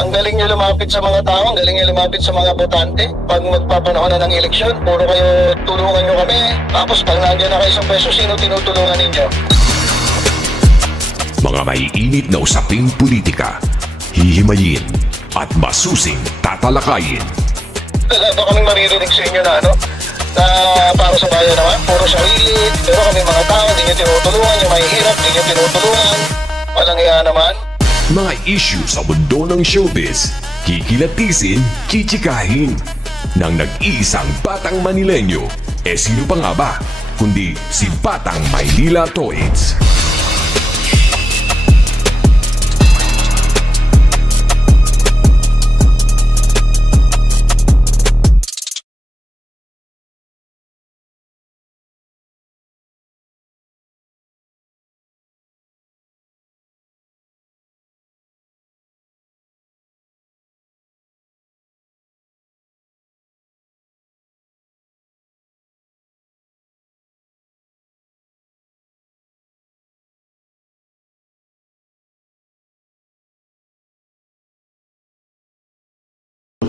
Ang galing nyo lumapit sa mga tao, ang galing nyo lumapit sa mga botante. Pag magpapanahon na ng eleksyon, puro kayo tulungan nyo kami. Tapos pag nandiyan na kayo sa pwesto, sino tinutulungan ninyo? Mga maiinit na usaping politika, hihimayin at masusing tatalakayin. Wala ba kaming maririnig sa inyo na na para sa bayan naman, puro sarili, pero kami mga tao, hindi nyo tinutulungan, yung mahihirap, hindi nyo tinutulungan. Walang iya naman. Mga issue sa mundo ng showbiz, kikilatisin, kichikahin. Nang nag-iisang Batang Manileño, sino pa nga ba? Kundi si Batang Maynila Toits.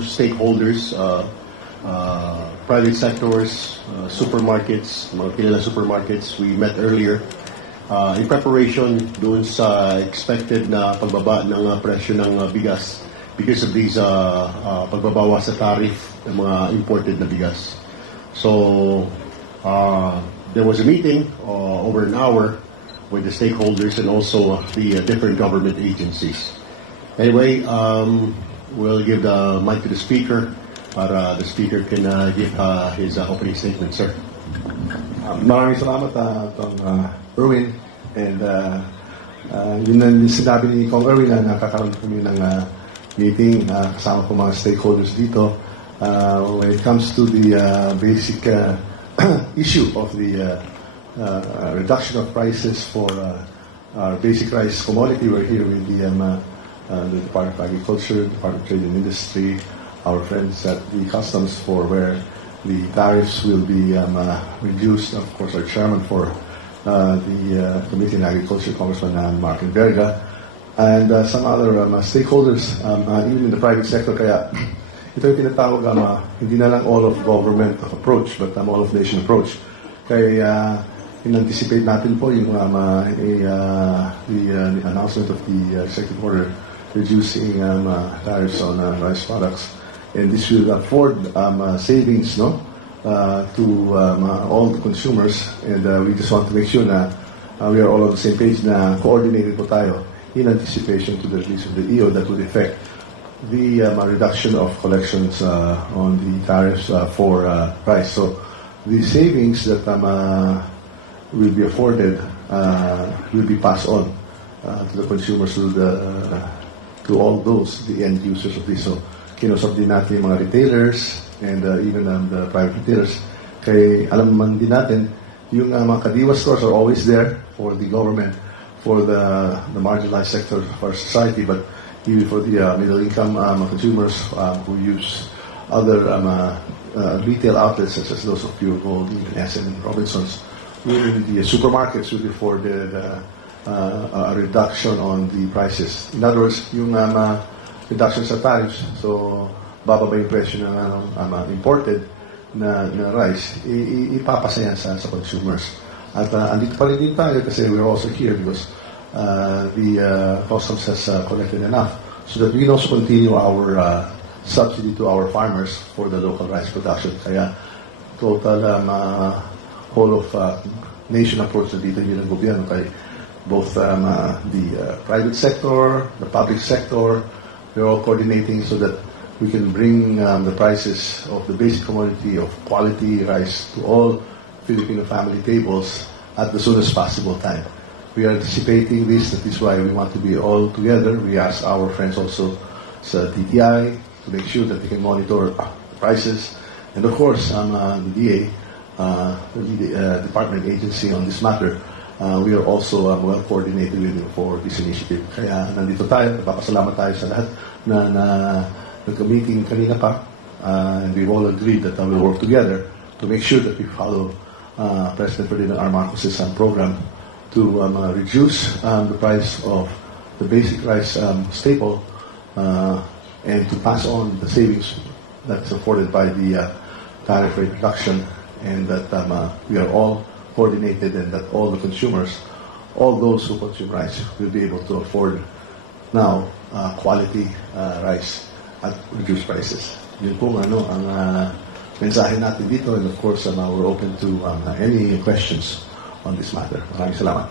Stakeholders, private sectors, supermarkets, mga kilalang supermarkets. We met earlier in preparation doon sa expected na pagbaba ng presyo ng bigas because of these pagbabawas sa tariff ng mga imported na bigas. So there was a meeting over an hour with the stakeholders and also the different government agencies. Anyway, we'll give the mic to the speaker para the speaker can give his opening statement, sir. Maraming salamat Erwin, and yun na sinabi ni Kong Erwin na nakakaroon kami ng meeting kasama po mga stakeholders dito when it comes to the basic issue of the reduction of prices for our basic rice commodity. We're here with the Department of Agriculture, Department of Trade and Industry, our friends at the Customs for where the tariffs will be reduced. Of course, our chairman for the Committee on Agriculture, Congressman Mark Verga, and some other stakeholders, even in the private sector. Kaya ito yung tinatawag hindi na lang all of government approach, but all of nation approach. Kaya in-anticipate natin po yung the announcement of the executive order reducing tariffs on rice products, and this will afford savings to all the consumers, and we just want to make sure na we are all on the same page na coordinated po tayo in anticipation to the release of the EO that would affect the reduction of collections on the tariffs for rice. So the savings that will be afforded will be passed on to the consumers, to all those, the end users of this. So, kinusap din natin yung mga retailers and even the private retailers. Kaya alam man din natin, yung mga kadiwa stores are always there for the government, for the marginalized sector of our society, but even for the middle income consumers who use other retail outlets such as those of Pure Gold, even SM and Robinsons. Even the supermarkets will be afforded a reduction on the prices. In other words, yung reduction sa tariffs, so bababa yung presyo ng imported na rice, ipapasa yan sa consumers. At andito pa rin din tayo kasi we're also here because the customs has collected enough so that we can also continue our subsidy to our farmers for the local rice production. Kaya total whole of nation approach na dito yun ng gobyerno kay both the private sector, the public sector. We're all coordinating so that we can bring the prices of the basic commodity of quality rice to all Filipino family tables at the soonest possible time. We are anticipating this. That is why we want to be all together. We ask our friends also sa DTI to make sure that they can monitor the prices, and of course the DA, the department agency on this matter. We are also well coordinated with you for this initiative. Kaya nandito tayo, nagpapasalamat tayo sa lahat na nag-meeting kanina pa, and we've all agreed that we'll work together to make sure that we follow President Ferdinand R. Marcos's program to reduce the price of the basic rice staple and to pass on the savings that's afforded by the tariff rate reduction, and that we are all coordinated, and that all the consumers, all those who consume rice, will be able to afford now quality rice at reduced prices. Yun po ang mensahe natin dito, and of course we're open to any questions on this matter. Maraming salamat.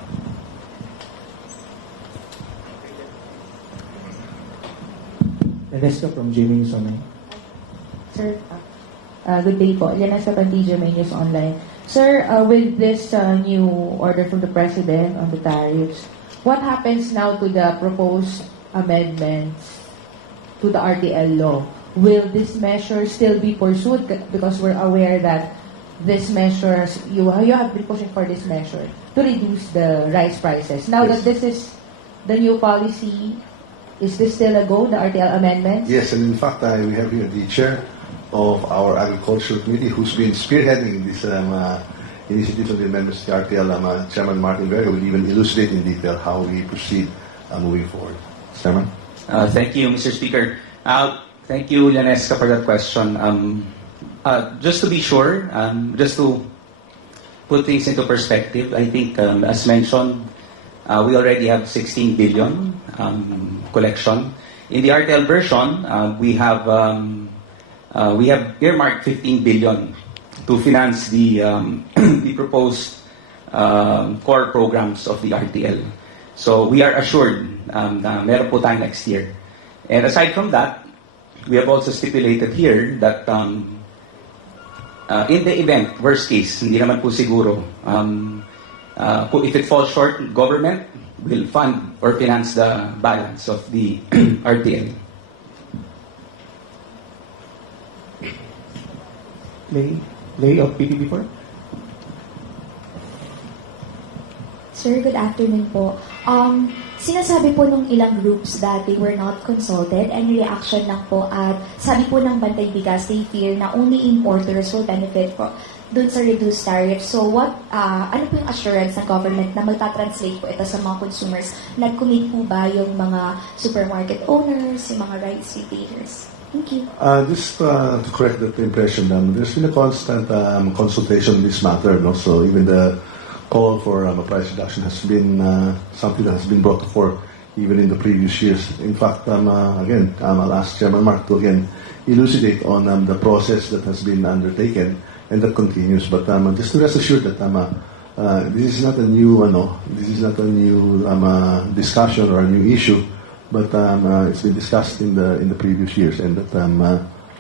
Lenesca from GMA News Online. Sir, good day po. Lenesca from GMA News Online. Sir, with this new order from the President on the tariffs, what happens now to the proposed amendments to the RTL law? Will this measure still be pursued? Because we're aware that this measures, you have been pushing for this measure to reduce the rice prices. Now that this is the new policy, is this still a go, the RTL amendments? Yes, and in fact, we have here the chair of our Agricultural Committee who's been spearheading this initiative of the amendments to the RTL, Chairman Martin Vega, will even elucidate in detail how we proceed moving forward. Chairman? Thank you, Mr. Speaker. Thank you, Lenesca, for that question. Just to be sure, just to put things into perspective, I think, as mentioned, we already have 16 billion collection. In the RTL version, we have earmarked 15 billion to finance the the proposed core programs of the RTL. So we are assured na meron po tayo next year. And aside from that, we have also stipulated here that in the event, worst case, hindi naman po siguro, if it falls short, government will fund or finance the balance of the RTL. Lay of PTV4. Sir, good afternoon po. Sinasabi po nung ilang groups that they were not consulted, and reaction lang po at sabi po ng Bantay Bigas, they fear na only importers will benefit po dun sa reduced tariff. So ano po yung assurance ng government na magta-translate po ito sa mga consumers? Nag-commit po ba yung mga supermarket owners, yung mga rice retailers? Thank you. Just to correct that impression, there's been a constant consultation on this matter. No? So even the call for a price reduction has been something that has been brought to fore even in the previous years. In fact, again, I'll ask Chairman Mark to again elucidate on the process that has been undertaken and that continues. But just to rest assured that this is not a new discussion or a new issue, but it's been discussed in the previous years, and that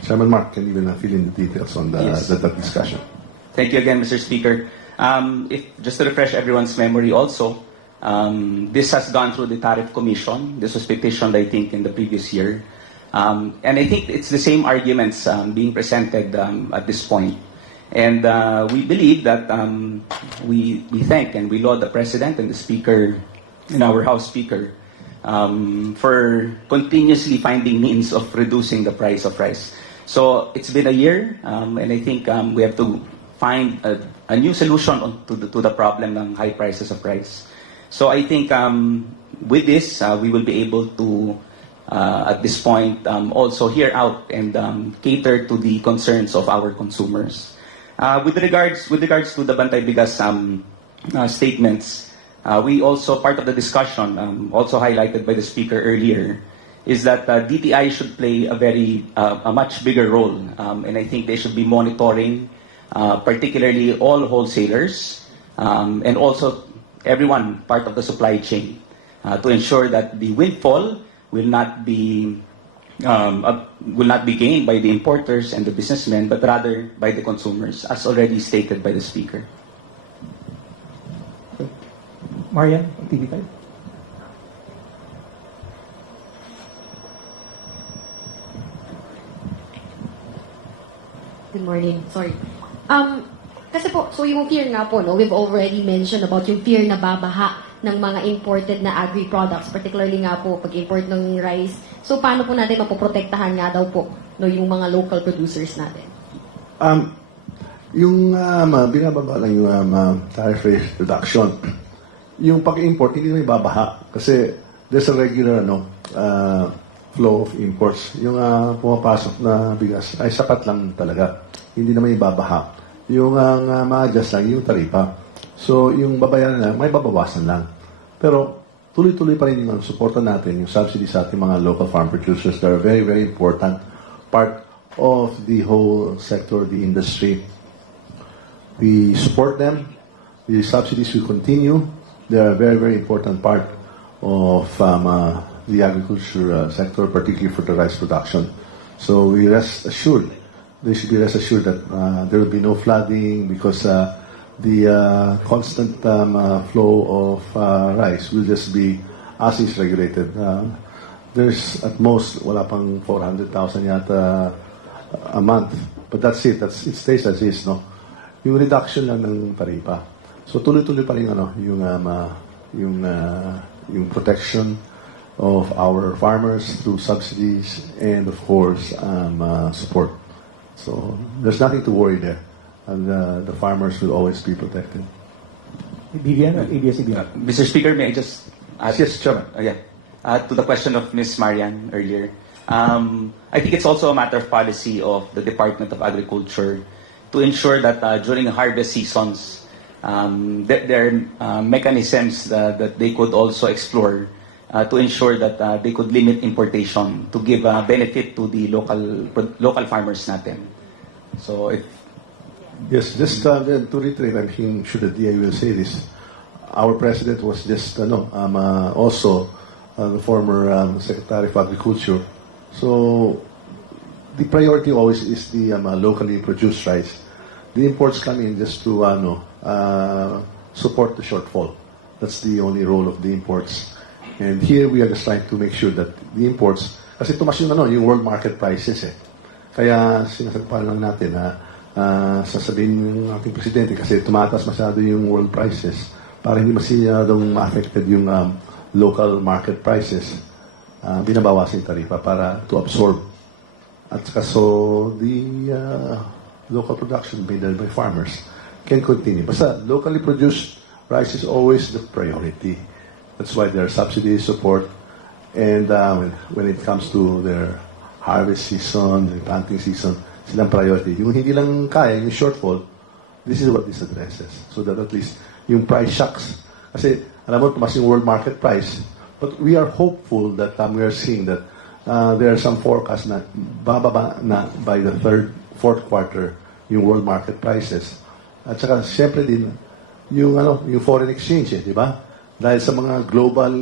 Chairman Mark can even fill in the details on that discussion. Thank you again, Mr. Speaker. Just to refresh everyone's memory also, this has gone through the Tariff Commission. This was petitioned, I think, in the previous year. And I think it's the same arguments being presented at this point. And we believe that we thank and we laud the President and the Speaker and our House Speaker for continuously finding means of reducing the price of rice. So it's been a year, and I think we have to find a new solution to the problem ng high prices of rice. So I think with this, we will be able to, at this point, also hear out and cater to the concerns of our consumers. With regards to the Bantay Bigas statements, we also, part of the discussion, also highlighted by the speaker earlier, is that DTI should play a much bigger role, and I think they should be monitoring particularly all wholesalers and also everyone part of the supply chain to ensure that the windfall will not be gained by the importers and the businessmen, but rather by the consumers, as already stated by the speaker. Marian, TV5. Good morning. Sorry. Kasi po, so yung fear nga po, no, we've already mentioned about yung fear na babaha ng mga imported na agri-products, particularly nga po pag-import ng rice. So paano po natin mapoprotektahan nga daw po no, yung mga local producers natin? Yung binababa lang yung tariff rate reduction, yung pag-import, hindi may babaha. Kasi there's a regular flow of imports. Yung pumapasok na bigas ay sapat lang talaga. Hindi naman ibabaha. Yung ma-adjust lang yung taripa. So, yung babayaran na, may babawasan lang. Pero, tuloy-tuloy pa rin yung suporta natin, yung subsidy sa ating mga local farm producers. They are very, very important part of the whole sector, the industry. We support them. The subsidies will continue. They are a very, very important part of the agriculture sector, particularly for the rice production. So we rest assured, they should be rest assured that there will be no flooding because the constant flow of rice will just be as is regulated. There's at most, wala pang 400,000 yata a month. But that's it. It stays as is, no? Yung reduction lang ng taripa. So tuloy-tuloy pa rin yung protection of our farmers through subsidies and of course support. So there's nothing to worry there. And the farmers will always be protected. Vivian or ABS-CBN? Mr. Speaker, may I just add? Yes, Chairman. To the question of Ms. Marian earlier. I think it's also a matter of policy of the Department of Agriculture to ensure that during harvest seasons, there are mechanisms that they could also explore to ensure that they could limit importation to give benefit to the local farmers natin. So if Yes, just to reiterate, I'm sure the DA will say this. Our president was just also the former Secretary of Agriculture. So the priority always is the locally produced rice. The imports come in just to support the shortfall. That's the only role of the imports. And here we are just trying to make sure that the imports, kasi tumas yung world market prices eh. Kaya sinasagpan lang natin sasabihin ng ating presidente kasi tumataas masyado yung world prices para hindi masyadong ma-affected yung local market prices. Binabawasan yung taripa para to absorb. At saka so the local production made by farmers can continue. Basta locally produced rice is always the priority. That's why there are subsidies, support, and when it comes to their harvest season, the planting season, silang priority. Yung hindi lang kaya, yung shortfall, this is what this addresses. So that at least yung price shocks. Kasi alam mo, tumas yung world market price. But we are hopeful that we are seeing that there are some forecasts na bababa na by the fourth quarter yung world market prices. At saka siyempre din yung foreign exchange, di ba? Dahil sa mga global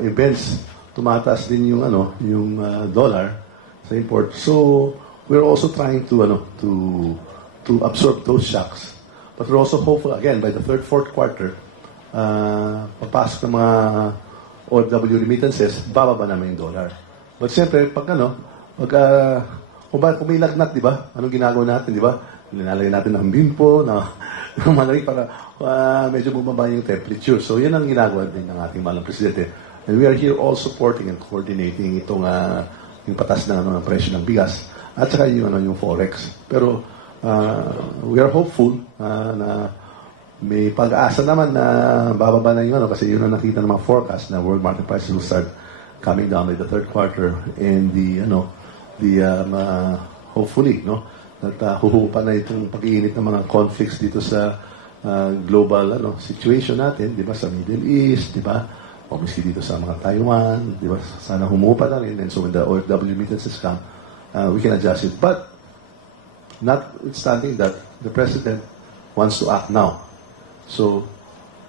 events, tumataas din yung dollar sa import. So we're also trying to absorb those shocks. But we're also hopeful again by the fourth quarter, papasok ng mga OFW remittances, bababa naman yung dollar. But siyempre, kung may lagnat, di ba? Anong ginagawa natin, di ba? Nilalagay natin ng bimpo, malagay para medyo bumaba yung temperature. So, yan ang ginagawa din ng ating mahal na presidente. And we are here all supporting and coordinating itong yung patas ng presyo ng bigas at saka yung forex. Pero, we are hopeful na may pag-asa naman na bababa na yung kasi yun ang nakita ng mga forecast na world market prices will start coming down by the third quarter and hopefully that huhupa na itong pag-iinit ng mga conflicts dito sa global situation natin, di ba, sa Middle East, di ba, o miski dito sa mga Taiwan, di ba, sana humupa na rin, and so when the OFW remittances come, we can adjust it. But notwithstanding that, the President wants to act now. So,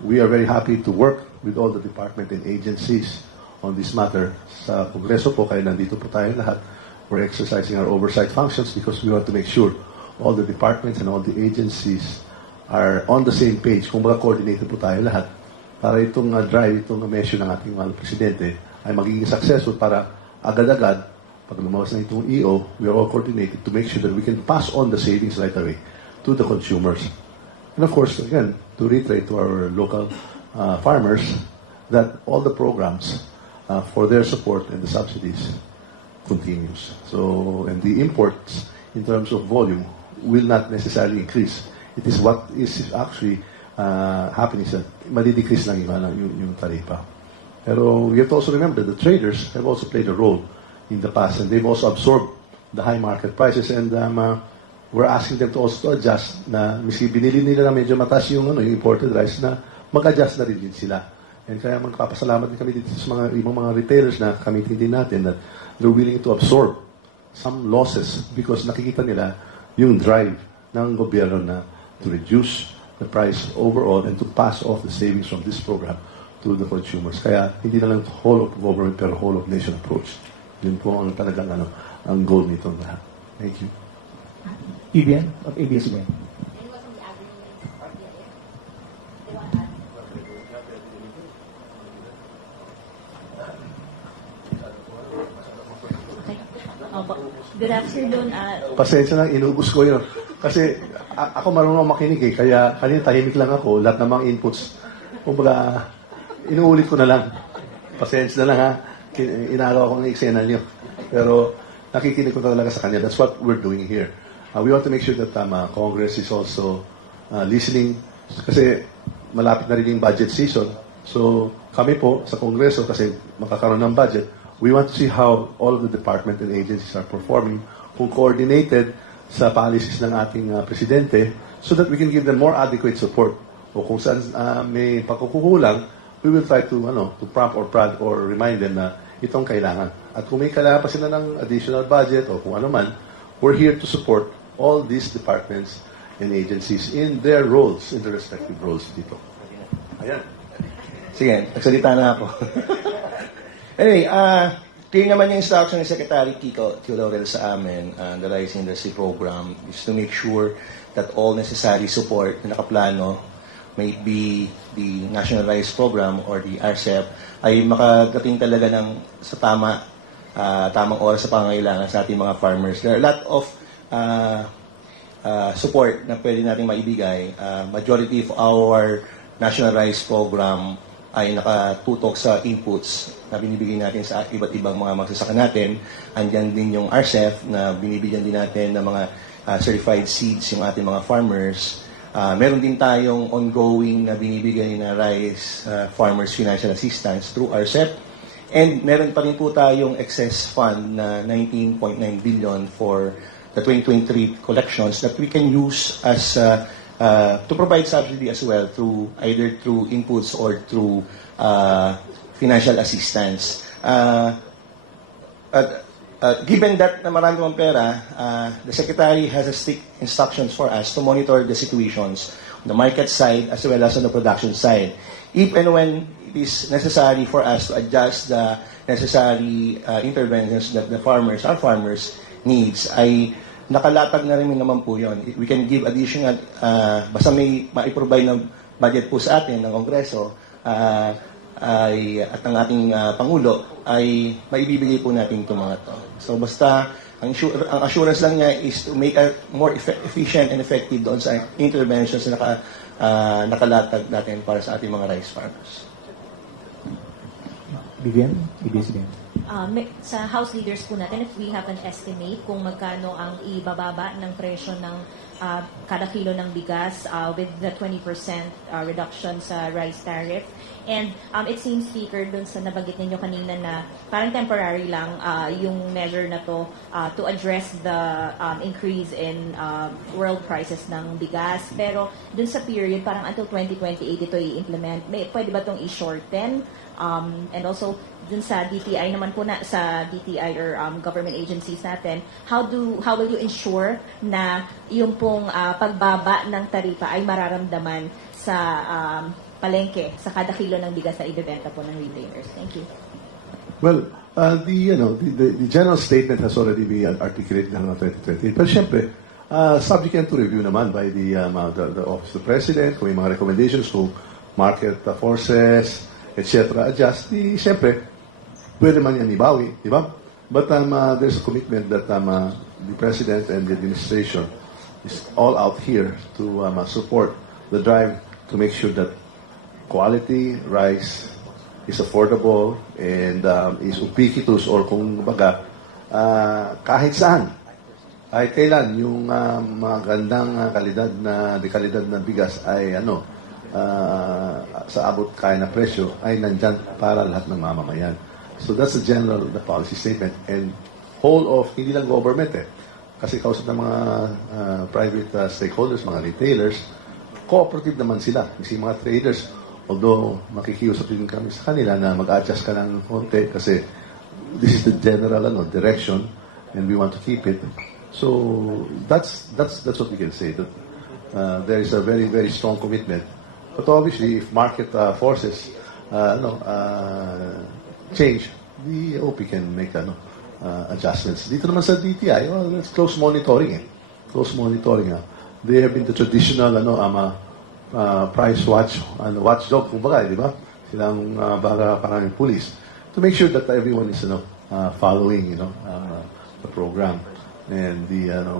we are very happy to work with all the department and agencies on this matter. Sa Kongreso po, kaya nandito po tayo lahat. We're exercising our oversight functions because we want to make sure all the departments and all the agencies are on the same page. Kung baga coordinated po tayo lahat para itong drive, itong measure ng ating mahal presidente ay magiging successful para agad-agad pag lumawas na itong EO, we are all coordinated to make sure that we can pass on the savings right away to the consumers. And of course, again, to reiterate to our local farmers that all the programs for their support and the subsidies continues. So, and the imports in terms of volume will not necessarily increase. It is what is actually happening is that madi-decrease lang yung taripa. Pero we have to also remember the traders have also played a role in the past, and they've also absorbed the high market prices, and we're asking them to also adjust na miski binili nila na medyo mataas yung imported rice na mag-adjust na rin din sila. And kaya magpapasalamat din kami dito sa mga ibang mga retailers na kamitin din natin that they're willing to absorb some losses because nakikita nila yung drive ng gobyerno na to reduce the price overall and to pass off the savings from this program to the consumers. Kaya hindi na lang whole of government pero whole of nation approach. Yun po ang talagang ang goal nito lahat. Thank you. Vivian of ABS-CBN. Good afternoon. Pasensya lang, inubos ko yun. Kasi ako marunong makinig kaya kanina tahimik lang ako, lahat ng mga inputs. Kumbaga, inuulit ko na lang. Pasensya na lang ha, inagawa ko ng eksena niyo. Pero nakikinig ko talaga sa kanya. That's what we're doing here. We want to make sure that Congress is also listening kasi malapit na rin yung budget season. So kami po sa Kongreso kasi makakaroon ng budget, we want to see how all of the department and agencies are performing, kung coordinated sa policies ng ating presidente so that we can give them more adequate support. O kung saan may pagkukulang, we will try to prompt or remind them na itong kailangan. At kung may kailangan pa sila ng additional budget o kung ano man, we're here to support all these departments and agencies in their roles, in their respective roles dito. Ayan. Sige, nagsalita na ako. Anyway, clear naman yung instruction ni Secretary Kiko Laurel sa amin, the Rice Industry Program is to make sure that all necessary support na nakaplano, may it be the National Rice Program or the RCEP, ay makagating talaga sa tamang oras sa pangangailangan sa ating mga farmers. There are a lot of support na pwede natin maibigay. Majority of our National Rice Program ay nakatutok sa inputs na binibigay natin sa iba't ibang mga magsasaka natin. Andyan din yung RCEF na binibigyan din natin ng mga certified seeds yung ating mga farmers. Meron din tayong ongoing na binibigay na rice farmers financial assistance through RCEP. And meron pa rin po tayong excess fund na 19.9 billion for the 2023 collections that we can use as to provide subsidy as well either through inputs or through financial assistance. Given that na marami pang pera, the Secretary has a strict instructions for us to monitor the situations on the market side as well as on the production side. If and when it is necessary for us to adjust the necessary interventions that our farmers needs, ay nakalatag na rin naman po yun. We can give additional, basta may ma-provide ng budget po sa atin ng Kongreso at ng ating Pangulo, ay maibibigay po natin itong mga to. So basta, ang assurance lang niya is to make a more efficient and effective doon sa interventions na nakalatag natin para sa ating mga rice farmers. Vivian, ABS-CBN. Sa House leaders po natin, if we have an estimate kung magkano ang ibababa ng presyo ng kada kilo ng bigas with the 20% reduction sa rice tariff. And it seems, Speaker, dun sa nabanggit ninyo kanina na parang temporary lang yung measure na to address the increase in world prices ng bigas. Pero dun sa period, parang until 2028 ito i-implement. Pwede ba itong i-shorten? And also, dun sa DTI naman po sa DTI or government agencies natin, how will you ensure na yung pong pagbaba ng taripa ay mararamdaman sa palengke sa kada kilo ng bigas na ibebenta po ng retailers? Thank you. Well, the general statement has already been articulated in 2020. Pero siyempre, subject yan to review naman by the Office of the President, kung may mga recommendations, kung market forces, etc. adjust, siyempre, pwede man yan ibawi, di ba? But there's a commitment that the President and the administration is all out here to support the drive to make sure that quality rice is affordable and is ubiquitous or kung baga kahit saan, kahit kailan yung magandang kalidad na bigas ay sa abot kaya na presyo ay nandyan para lahat ng mamamayan. So that's the policy statement. And whole of, hindi lang government kasi kausap ng mga private stakeholders, mga retailers, cooperative naman sila. Kasi mga traders, although makikiusap din kami sa kanila na mag-adjust ka ng konti kasi this is the general direction and we want to keep it. So that's what we can say. That there is a very, very strong commitment. But obviously, if market forces change, the OP can make adjustments. Dito naman sa DTI, that's close monitoring. Close monitoring. They have been the traditional price watchdog, kumbaga, di ba? Silang parang police to make sure that everyone is following the program and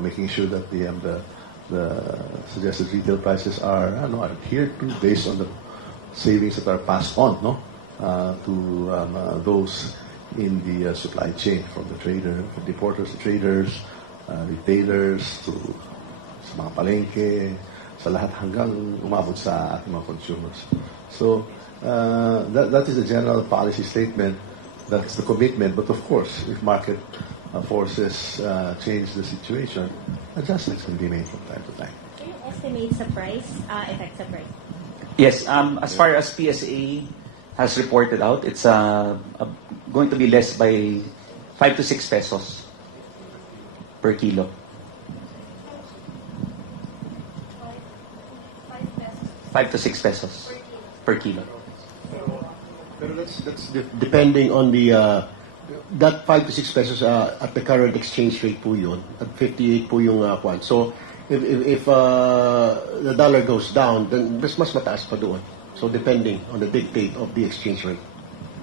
making sure that the suggested retail prices are adhered to based on the savings that are passed on to those in the supply chain, from the trader, from the importers, the traders, retailers, to sa mga palengke, sa lahat hanggang umabot sa ating mga consumers. So that is the general policy statement. That's the commitment. But of course, if market forces change the situation, adjustments can be made from time to time. Can you estimate sa price, effect sa price? Yes, as far as PSA has reported out, it's going to be less by 5 to 6 pesos per kilo. 5 to 6 pesos per kilo. Pero that's depending on the that 5 to 6 pesos at the current exchange rate po yun, at 58 po yung kwan. So if the dollar goes down, then mas mataas pa doon. So depending on the dictate of the exchange rate.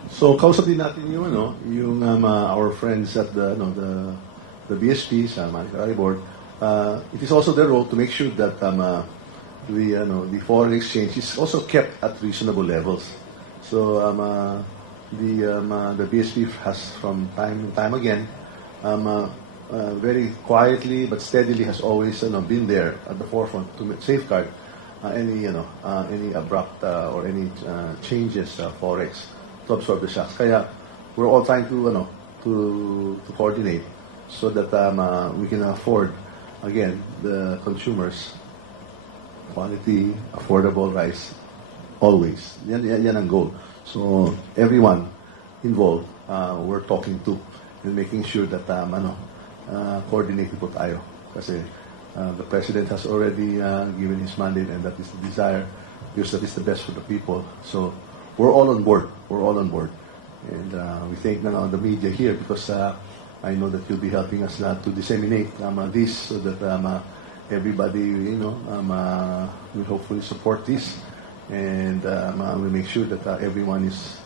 So kausap din natin yung our friends at the BSP sa Monetary Board. It is also their role to make sure that the foreign exchange is also kept at reasonable levels. So the BSP has from time and time again very quietly but steadily has always been there at the forefront to safeguard any abrupt or any changes forex to absorb the shocks. Kaya we're all trying to coordinate so that we can afford again the consumers quality, affordable rice always. Yan ang goal. So everyone involved, we're talking to and making sure that coordinated po tayo. Kasi the President has already given his mandate and that is the desire because that is the best for the people. So we're all on board. We're all on board. And we thank the media here because I know that you'll be helping us to disseminate this so that everybody, will hopefully support this. And we make sure that everyone is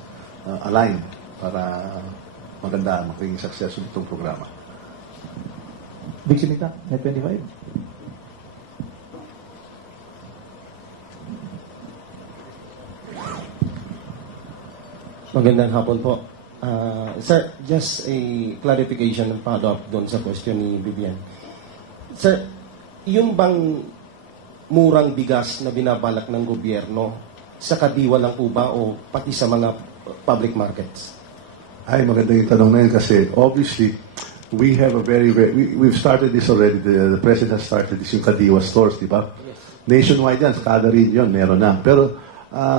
aligned para maganda, maging successful itong programa. Big Sinita, Net 25. Magandang hapon po. Sir, just a clarification and follow-up doon sa question ni Vivian. Sir, yung bang murang bigas na binabalak ng gobyerno sa kadiwa lang po ba o pati sa mga public markets? Ay, maganda yung tanong na yun kasi obviously we have a we've started this already. The President has started this yung kadiwa stores, di ba? Nationwide yan, sa kada region meron na. Pero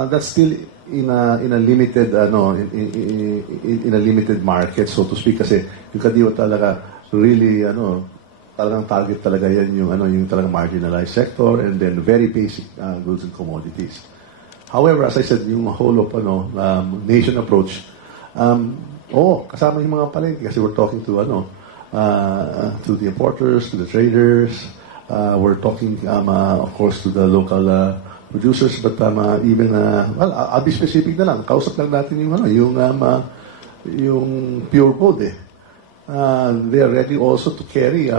that's still in a limited in a limited market, so to speak, kasi yung kadiwa talaga really talagang target talaga yan yung talagang marginalized sector and then very basic goods and commodities. However, as I said, yung whole of nation approach, kasama yung mga palengke kasi we're talking to the importers, to the traders, we're talking of course to the local producers, but even I'll be specific na lang. Kausap lang natin yung pure gold they are ready also to carry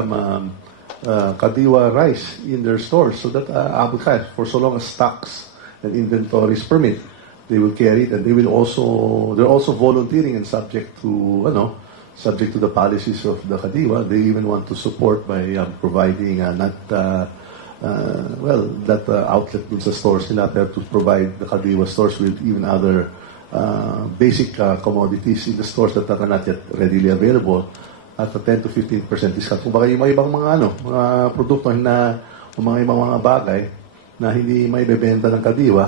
kadiwa rice in their stores so that for so long as stocks and inventories permit, they will carry it and they're also volunteering and subject to the policies of the kadiwa. They even want to support by providing that outlet dun sa stores nila to provide the kadiwa stores with even other basic commodities in the stores that are not yet readily available at a 10 to 15% discount. Kung baka yung mga ibang mga produkto na mga bagay na hindi may bebenta ng Kadiwa,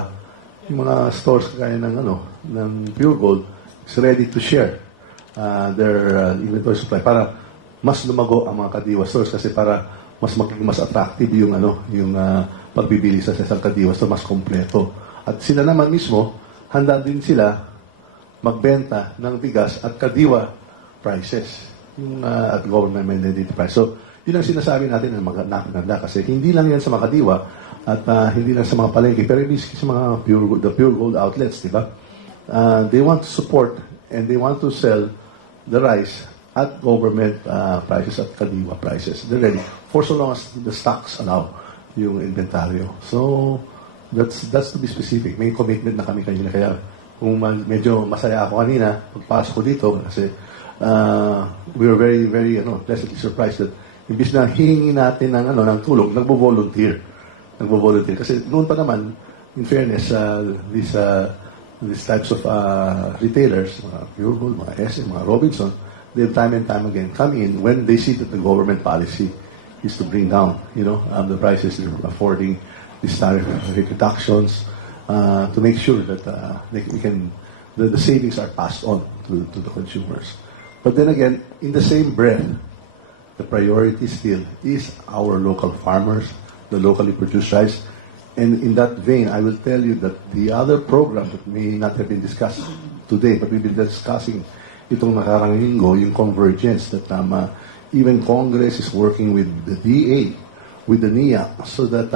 yung mga stores kaya ng Pure Gold is ready to share their inventory supply para mas lumago ang mga Kadiwa stores kasi para mas attractive yung pagbibili sa isang Kadiwa store, mas kompleto. At sila naman mismo, handa din sila magbenta ng bigas at Kadiwa prices, yung at government mandated price. So, yun ang sinasabi natin na maganda kasi hindi lang yan sa mga Kadiwa at hindi lang sa mga palengke, pero ibig sa mga pure gold outlets, di ba? They want to support and they want to sell the rice at government prices, at Kadiwa prices. They're ready for so long as the stocks allow yung inventaryo. So, that's to be specific. May commitment na kami kanina. Kaya, kung medyo masaya ako kanina, pagpasok ko dito, kasi we were very, very pleasantly surprised that imbis na hihingi natin ng tulong, nagbo-volunteer. Kasi noon pa naman, in fairness, these types of retailers, mga Pure Gold, mga SM, mga Robinson, they've time and time again come in when they see that the government policy is to bring down, the prices they're affording, these tariff reductions, to make sure that the savings are passed on to the consumers. But then again, in the same breath, the priority still is our local farmers, the locally produced rice. And in that vein, I will tell you that the other program that may not have been discussed today, but we've been discussing itong nakarang linggo, yung convergence, that even Congress is working with the DA, with the NIA, so that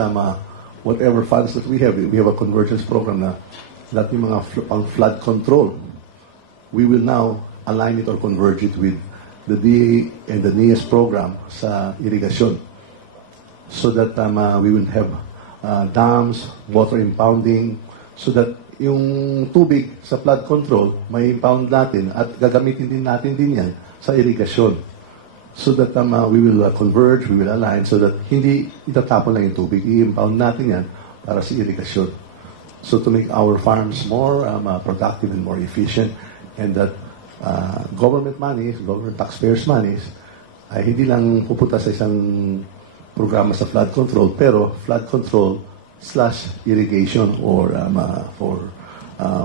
whatever funds that we have a convergence program na that yung mga flood control, we will now align it or converge it with the DA and the NIA's program sa irrigation, so that we will have dams, water impounding, so that yung tubig sa flood control, may impound natin at gagamitin din natin yan sa irrigation. So that we will converge, we will align, so that hindi itatapon lang yung tubig, i-impound natin yan para sa irrigation. So to make our farms more productive and more efficient, and that government money, government taxpayers' money, ay hindi lang pupunta sa isang programa sa flood control, pero flood control / irrigation or for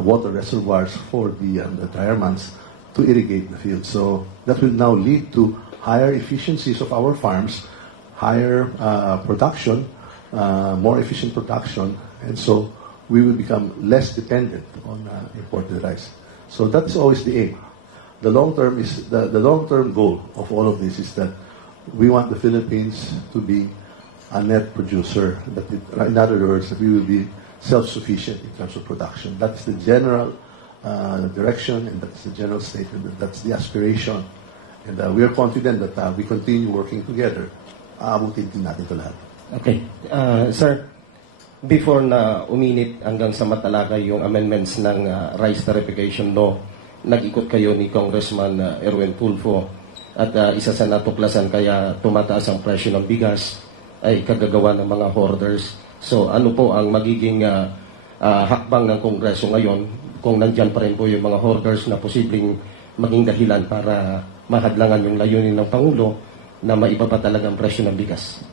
water reservoirs for the drier months to irrigate the field. So that will now lead to higher efficiencies of our farms, higher production, more efficient production, and so we will become less dependent on imported rice. So that's always the aim. The long-term goal of all of this is that we want the Philippines to be a net producer. In other words, that we will be self-sufficient in terms of production. That's the general direction, and that's the general statement. That's the aspiration. And we are confident that we continue working together. Aabutin din natin ito lahat. Okay. Sir, before na uminit hanggang sa matalaga yung amendments ng rice tarification law, nag-ikot kayo ni Congressman Erwin Tulfo at isa sa natuklasan kaya tumataas ang presyo ng bigas ay kagagawa ng mga hoarders. So ano po ang magiging hakbang ng Kongreso ngayon kung nandyan pa rin po yung mga hoarders na posibleng maging dahilan para mahadlangan yung layunin ng Pangulo na maibaba talaga ang presyo ng bigas?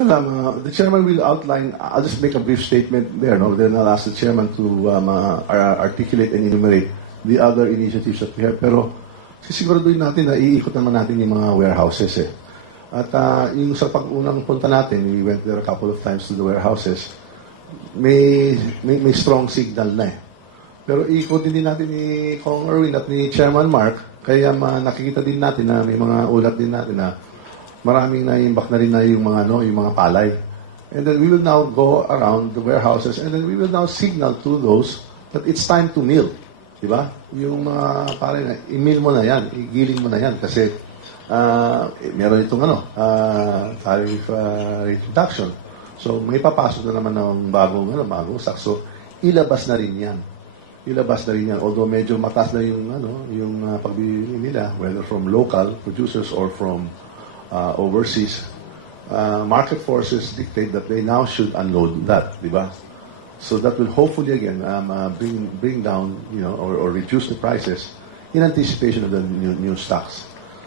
The chairman will outline. I'll just make a brief statement there. Then I'll ask the chairman to articulate and enumerate the other initiatives that we have. Pero sisiguraduhin natin na iikot naman natin yung mga warehouses. At yung sa pag-unang punta natin, we went there a couple of times to the warehouses. May strong signal na. Pero iikotin din natin ni Kong Erwin at ni Chairman Mark. Kaya nakikita din natin na may mga ulat din natin na maraming naimbak na rin na yung mga palay. And then we will now go around the warehouses and then we will now signal to those that it's time to mill. Diba? Yung mga palay na, i-mill mo na yan, igiling mo na yan kasi meron itong tariff reduction. So may papasok na naman ng bagong stock. So ilabas na rin yan. Although medyo mataas na yung pagbili nila, whether from local producers or from overseas, market forces dictate that they now should unload that, di ba? So that will hopefully again bring down, or reduce the prices in anticipation of the new stocks.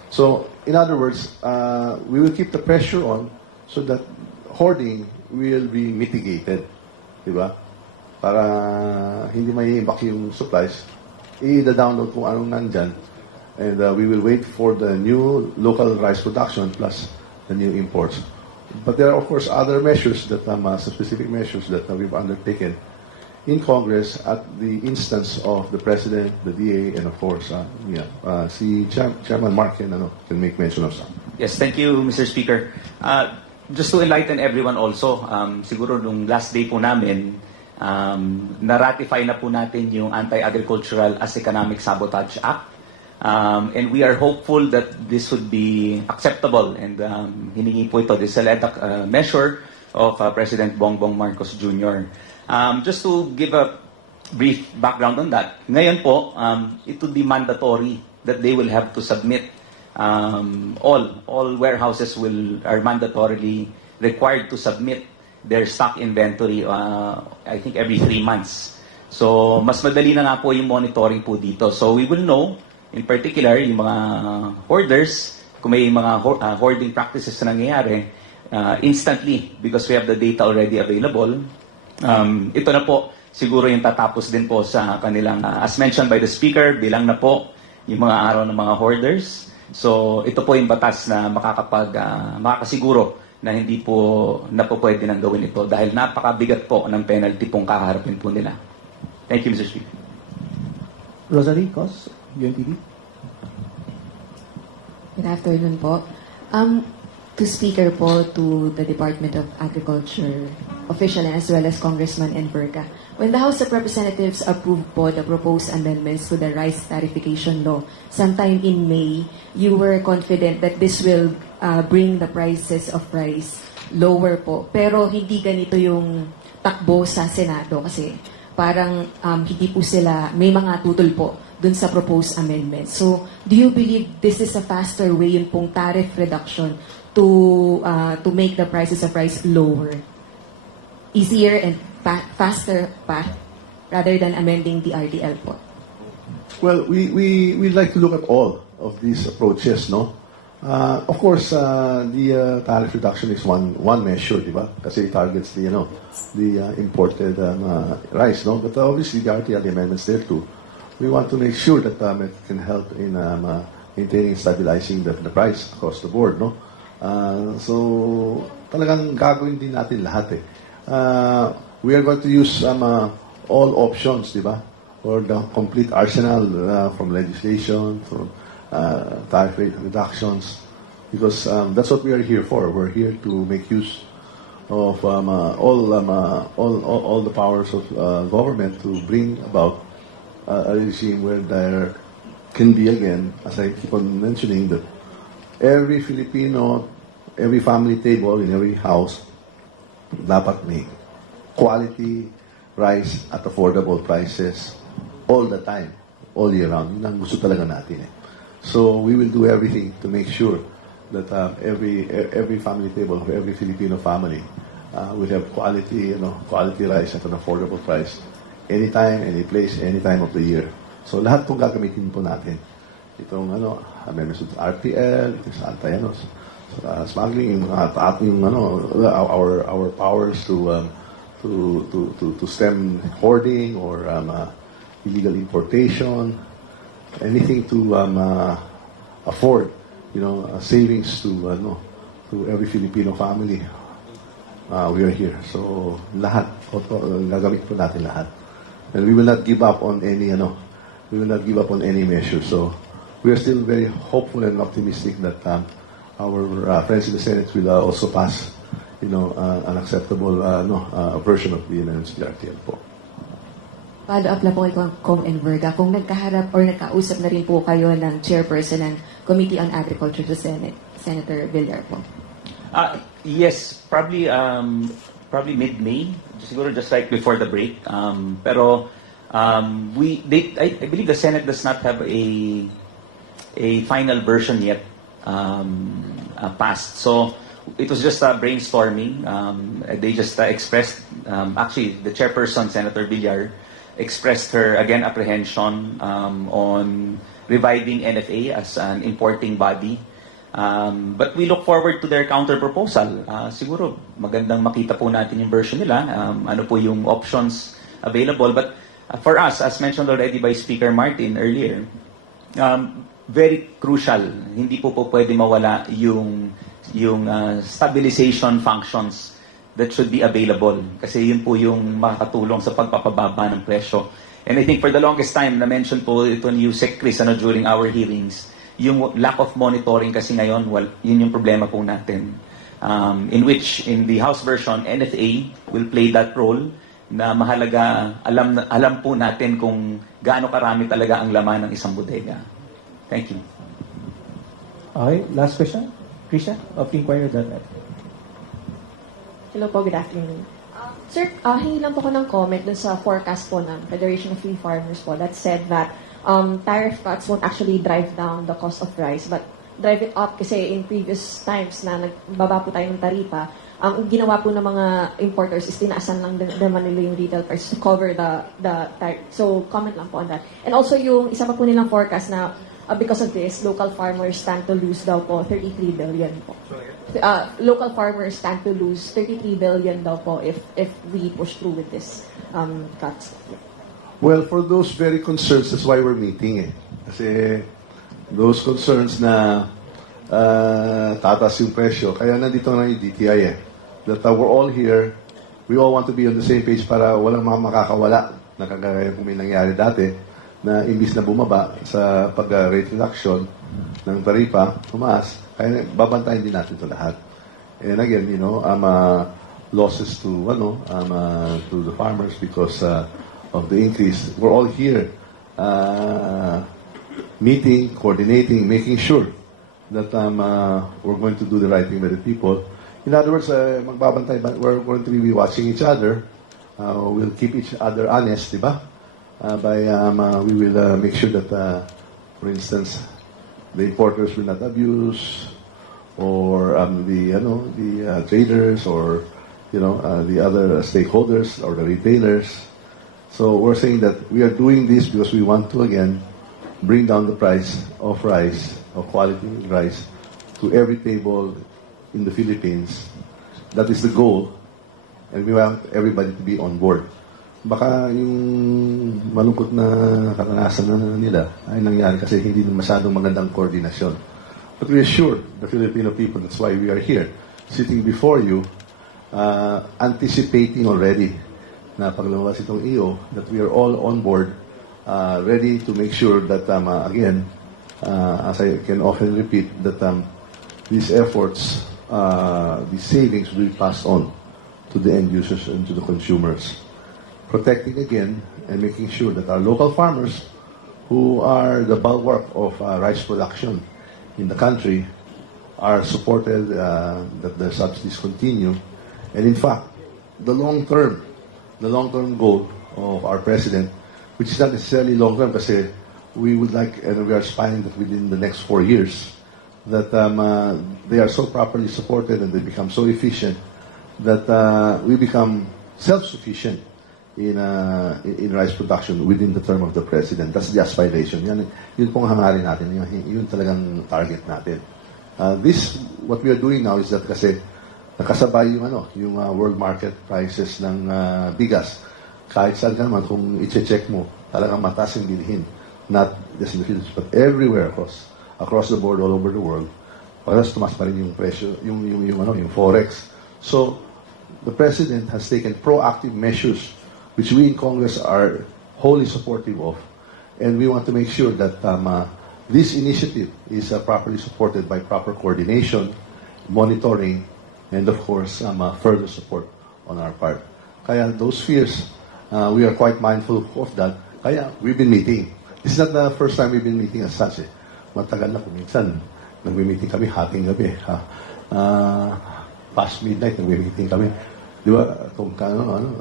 So in other words, we will keep the pressure on so that hoarding will be mitigated, di ba? Para hindi mai-impact yung supplies, i-download kung anong nandyan, and we will wait for the new local rice production plus the new imports. But there are, of course, other measures that specific measures that we've undertaken in Congress at the instance of the President, the DA, and of course, si Chairman Mark can make mention of some. Yes, thank you, Mr. Speaker. Just to enlighten everyone also, siguro nung last day po namin, na-ratify na po natin yung Anti-Agricultural as Economic Sabotage Act. And we are hopeful that this would be acceptable, and hiningi po ito, this select measure of President Bongbong Marcos Jr. Just to give a brief background on that, ngayon po, it would be mandatory that they will have to submit, all warehouses are mandatorily required to submit their stock inventory, I think every 3 months. So, mas madali na nga po yung monitoring po dito. So, we will know, in particular, yung mga hoarders, kung may mga hoarding practices na nangyayari, instantly, because we have the data already available. Ito na po, siguro yung tatapos din po sa kanilang, as mentioned by the Speaker, bilang na po yung mga araw ng mga hoarders. So, ito po yung batas na makakasiguro na hindi po pwede nang gawin ito dahil napakabigat po ng penalty pong kakaharapin po nila. Thank you, Mr. Speaker. Rosalie Cos, UNTV. Good afternoon po. To Speaker po, to the Department of Agriculture official as well as Congressman Enverga. When the House of Representatives approved po the proposed amendments to the rice tarification law sometime in May, you were confident that this will bring the prices of rice lower po. Pero hindi ganito yung takbo sa Senado kasi parang hindi po sila, may mga tutol po dun sa proposed amendment. So, do you believe this is a faster way yun pong tariff reduction to make the prices of rice lower? Easier and faster path rather than amending the RTL po? Well, we'd like to look at all of these approaches, no? Of course, the tariff reduction is one measure, di ba? Kasi it targets the imported rice, no? But obviously the RTL amendments there too. We want to make sure that it can help in maintaining, stabilizing the price across the board, no? So talagang gagawin din natin lahat eh. We are going to use all options, di ba? Or the complete arsenal from legislation, from tariff rate reductions, because that's what we are here for. We're here to make use of all the powers of government to bring about a regime where there can be, again, as I keep on mentioning, that every Filipino, every family table in every house dapat may quality rice at affordable prices all the time, all year round. Yun ang gusto talaga natin eh. So we will do everything to make sure that every family table of every Filipino family will have quality rice at an affordable price anytime, any place, any time of the year. So lahat itong gagamitin po natin. Itong amendments to RPL, ito sa smuggling, our powers to stem hoarding or illegal importation, anything to afford, savings to every Filipino family. We are here. So lahat, gagamit po natin lahat, and we will not give up on any measure. So we are still very hopeful and optimistic that our friends in the Senate will also pass, an acceptable version of the amendments to the RTL po. Follow-up lang po kay Kong Enverga. Kung nagkaharap or nagkausap na rin po kayo ng chairperson ng Committee on Agriculture to Senate, Senator Villar po. Yes, probably mid-May, siguro just like before the break. Pero I believe the Senate does not have a final version yet passed. So it was just brainstorming. They just expressed, actually, the chairperson, Senator Villar, expressed her, again, apprehension on reviving NFA as an importing body. But we look forward to their counter-proposal. Siguro, magandang makita po natin yung version nila, ano po yung options available. But for us, as mentioned already by Speaker Martin earlier, very crucial, hindi po pwede mawala yung stabilization functions that should be available. Kasi yun po yung makakatulong sa pagpapababa ng presyo. And I think for the longest time, na-mention po ito ni Yusek Chris during our hearings, yung lack of monitoring kasi ngayon, yun yung problema po natin. In which, in the House version, NFA will play that role na mahalaga, alam po natin kung gaano karami talaga ang laman ng isang bodega. Thank you. Okay, last question. Krisha of Inquirer.net. Hello po, good afternoon. Sir, hingi lang po ko ng comment dun sa forecast po ng Federation of Free Farmers po that said that tariff cuts won't actually drive down the cost of rice but drive it up kasi in previous times na nagbaba po tayo ng taripa, ang ginawa po ng mga importers is tinaasan lang naman nila yung retail price to cover the tariff. So, comment lang po on that. And also yung isa pa po nilang forecast na because of this, local farmers stand to lose daw po 33 billion po. Local farmers stand to lose 33 billion daw po if we push through with this cuts. Well, for those very concerns, that's why we're meeting Kasi those concerns na tatas yung presyo, kaya nandito na yung DTI That we're all here, we all want to be on the same page para walang mga makakawala na kagaya kung may nangyari dati na imbis na bumaba sa pag-rate reduction ng taripa, tumaas, kaya babantayan din natin ito lahat. And again, losses to to the farmers because of the increase. We're all here meeting, coordinating, making sure that we're going to do the right thing by the people. In other words, magbabantay, we're going to be watching each other. We'll keep each other honest, diba? We will make sure that, for instance, the importers will not abuse, or the traders, or the other stakeholders or the retailers. So we're saying that we are doing this because we want to again bring down the price of rice, of quality rice, to every table in the Philippines. That is the goal, and we want everybody to be on board. Baka yung malungkot na karanasan na nila ay nangyari kasi hindi masyadong magandang koordinasyon. But we assure the Filipino people, that's why we are here, sitting before you, anticipating already na paglabas itong EO, that we are all on board, ready to make sure that, again, as I can often repeat, that these efforts, these savings will be passed on to the end users and to the consumers. Protecting again and making sure that our local farmers, who are the bulwark of rice production in the country, are supported, that the subsidies continue. And in fact, the long-term goal of our president, which is not necessarily long-term kasi we would like, and we are aspiring that within the next 4 years, that they are so properly supported and they become so efficient that we become self-sufficient in rice production within the term of the president. That's the aspiration. Yun pong hangarin natin. Yun talagang target natin. What we are doing now is that kasi nakasabay yung world market prices ng bigas. Kahit saan ka naman, kung i-check mo, talagang mataas yung bilhin. Not just in the Philippines, but everywhere across the board, all over the world. Parang tumas pa rin yung presyo, yung forex. So, the president has taken proactive measures which we in Congress are wholly supportive of. And we want to make sure that this initiative is properly supported by proper coordination, monitoring, and of course, further support on our part. Kaya those fears, we are quite mindful of that. Kaya we've been meeting. This is not the first time we've been meeting as such. Matagal na kung minsan. Nag-meeting kami, hating gabi. Past midnight, nag-meeting kami. Di ba?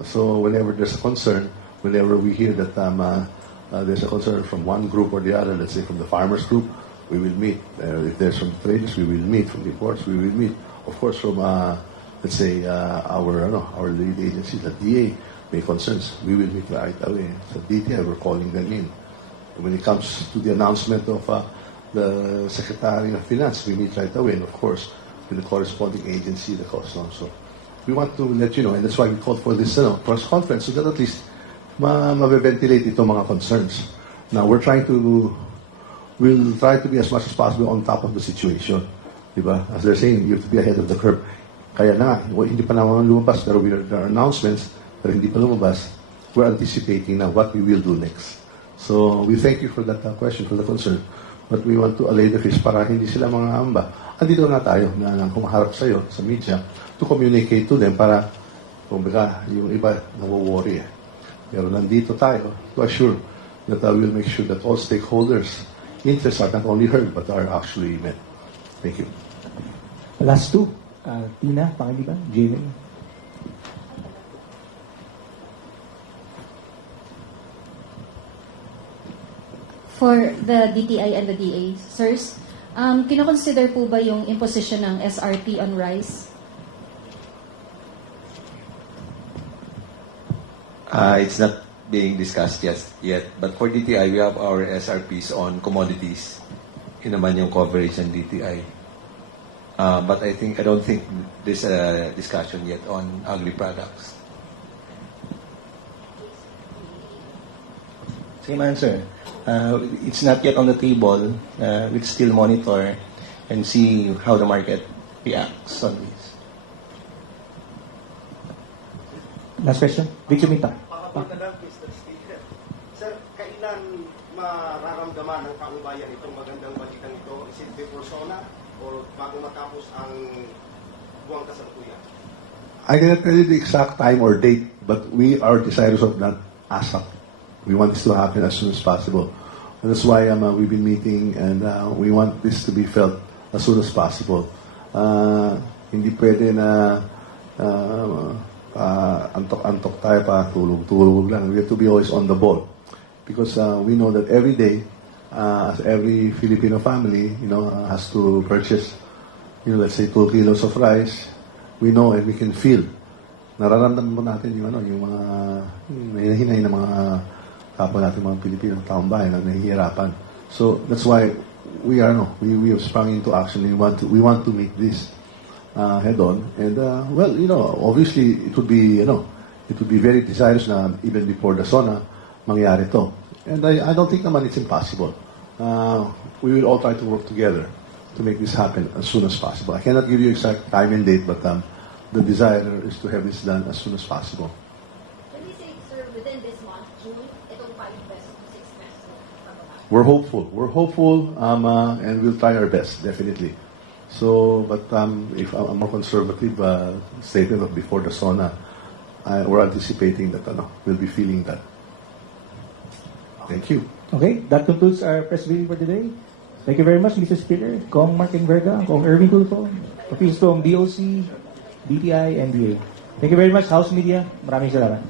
So whenever there's a concern, whenever we hear that there's a concern from one group or the other, let's say from the farmers group, we will meet. If there's from traders, we will meet. From the imports, we will meet. of course, from let's say our lead agency, the DA, may concerns, we will meet right away. So DTI, we're calling them in. When it comes to the announcement of the Secretary of Finance, we meet right away, and of course, with the corresponding agency, the Customs. So we want to let you know, and that's why we called for this press conference, so that at least ma-ventilate itong mga concerns. Now, we'll try to be as much as possible on top of the situation. Diba? As they're saying, you have to be ahead of the curve. Kaya na nga, hindi pa naman lumabas, pero there are announcements, pero hindi pa lumabas. We're anticipating now what we will do next. So, we thank you for that question, for the concern. But we want to allay the fish para hindi sila mga amba. Andito na tayo na humaharap sa'yo, sa media, to communicate to them para, kumbaga, yung iba nawo-worry. Pero nandito tayo to assure that we'll make sure that all stakeholders' interests are not only heard but are actually met. Thank you. Last two. Tina, Pangiliban, Jamie. For the DTI and the DA, sirs, kinoconsider po ba yung imposition ng SRP on rice? It's not being discussed yet. But for DTI, we have our SRPs on commodities. Yun naman yung coverage ng DTI. But I don't think there's a discussion yet on agri-products. Same answer. It's not yet on the table. We'll still monitor and see how the market reacts on this. Last question. Victor Minta. Mr. Speaker. Sir, kailan mararamdaman ng kaumbayan itong magandang balitang ito? Is it before SONA or bago matapos ang buwang kasalukuyan? I cannot tell you the exact time or date, but we are desirous of that ASAP. We want this to happen as soon as possible. And that's why we've been meeting, and we want this to be felt as soon as possible. Hindi pwede na antok-antok tayo pa, tulog-tulog lang. We have to be always on the ball. Because we know that every day, as every Filipino family, has to purchase, let's say 2 kilos of rice, we know and we can feel. Nararamdaman mo natin yung mga hinahinay ng mga kapwa natin mga Pilipino, taong bayan na nahihirapan. So that's why we have sprung into action. We want to make this head on, and obviously it would be very desirous na even before the SONA mangyari to. And I don't think naman it's impossible. We will all try to work together to make this happen as soon as possible. I cannot give you exact time and date, but the desire is to have this done as soon as possible. Can we say, sir, within this month, June, itong 5 pesos to 6 pesos? We're hopeful, and we'll try our best, definitely. So, but if a more conservative statement of before the SONA, we're anticipating that we'll be feeling that. Thank you. Okay, that concludes our press briefing for today. Thank you very much, Mr. Speaker, Kong Martin Verga, Kong Erwin Tulfo, officials from DOC, DTI, and DA. Thank you very much, House Media. Maraming salamat.